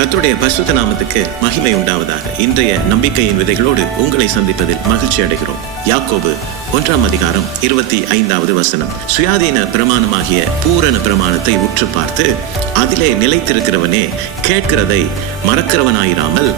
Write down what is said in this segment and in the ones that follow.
கர்த்தருடைய பரிசுத்த நாமத்துக்கு மகிமை உண்டாவதாக. இன்றைய நம்பிக்கையின் விதைகளோடு உங்களை சந்திப்பதில் மகிழ்ச்சி அடைகிறோம். யாக்கோபு 1:25 வசனம். சுயாதீன பிரமாணமாகிய பூரண பிரமாணத்தை உற்று பார்த்து அதிலே நிலைத்திருக்கிறவனே கேட்கிறதை மறக்கிறவனாயிராமல்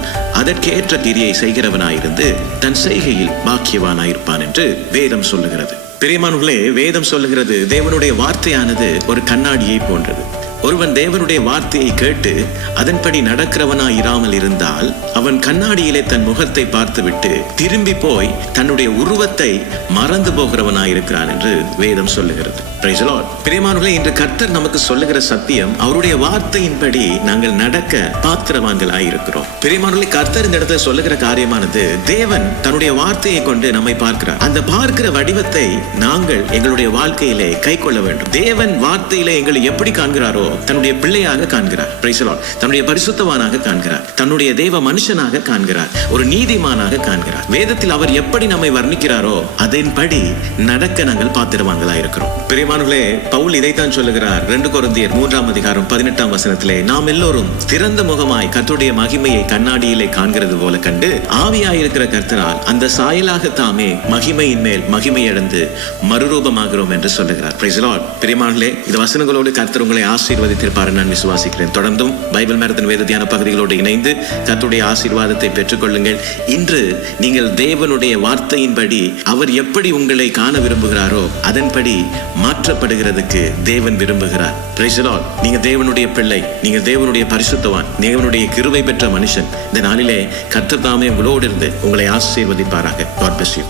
அதற்கேற்ற கிரியை செய்கிறவனாயிருந்து தன் செய்கையில் பாக்கியவானாயிருப்பான் என்று வேதம் சொல்லுகிறது. பிரியமானவர்களே, வேதம் சொல்லுகிறது தேவனுடைய வார்த்தையானது ஒரு கண்ணாடியை போன்றது. ஒருவன் தேவனுடைய வார்த்தையை கேட்டு அதன்படி நடக்கிறவனாயிராமல் இருந்தால் அவன் கண்ணாடியிலே தன் முகத்தை பார்த்துவிட்டு திரும்பி போய் தன்னுடைய உருவத்தை மறந்து போகிறவனாயிருக்கிறான் என்று வேதம் சொல்லுகிறது. Praise the Lord. பிரியமானவர்களே, இன்று கர்த்தர் நமக்கு சொல்லுகிற சத்தியம், அவருடைய வார்த்தையின்படி நாங்கள் நடக்க பாத்திரவான்களாயிருக்கிறோம். பிரியமானவர்களே, கர்த்தர் இந்த இடத்துல சொல்லுகிற காரியமானது தேவன் தன்னுடைய வார்த்தையை கொண்டு நம்மை பார்க்கிறார். அந்த பார்க்கிற வடிவத்தை நாங்கள் எங்களுடைய வாழ்க்கையிலே கை கொள்ள வேண்டும். தேவன் வார்த்தையிலே எங்களை எப்படி காண்கிறாரோ தன்னுடைய பிள்ளையாக காண்கிறார். Praise the Lord. தன்னுடைய பரிசுத்தவானாக காண்கிறார். தன்னுடைய தேவ மனுஷனாக காண்கிறார். ஒரு நீதிமானாக காண்கிறார். வேதத்தில் அவர் எப்படி நம்மை வர்ணிக்கிறாரோ அதன்படி நடக்க நாங்கள் பாத்திரவான்களாயிருக்கிறோம். பிரியமானவர்களே, பவுல் இதைத்தான் சொல்லுகிறார். 2 கொரிந்தியர் 3:18 நாம் எல்லோரும் திறந்த முகமாய் கர்த்தருடைய மகிமையை கண்ணாடியிலே காண்கிறது போல கண்டு ஆவியாயிருக்கிற கர்த்தரால் அந்த சாயலாக தாமே மகிமையின் மேல் மகிமையடைந்து மறுரூபமாகிறோம் என்று சொல்லுகிறார். Praise the Lord. பிரியமானவர்களே, இந்த வசனங்களோடு கர்த்தர் உங்களை ஆசீர்வதித்திருப்பார் நான் விசுவாசிக்கிறேன். தொடர்ந்தும் பைபிள் மேரத்தான் வேத தியான பகுதிகளோடு இணைந்து கர்த்தருடைய ஆசீர்வாதத்தை பெற்றுக்கொள்ளுங்கள். இன்று நீங்கள் தேவனுடைய வார்த்தையின்படி அவர் எப்படி உங்களை காண விரும்புகிறாரோ அதன்படி மாற்றப்படுகிறதுக்கு தேவன் விரும்புகிறார். Praise the Lord. நீங்க தேவனுடைய பிள்ளை, நீங்க தேவனுடைய பரிசுத்தவான், தேவனுடைய கிருபை பெற்ற மனுஷன். இந்த நாளிலே கர்த்தர் தாமே உங்களோடு இருந்து உங்களை ஆசீர்வதிப்பாராக. God bless you.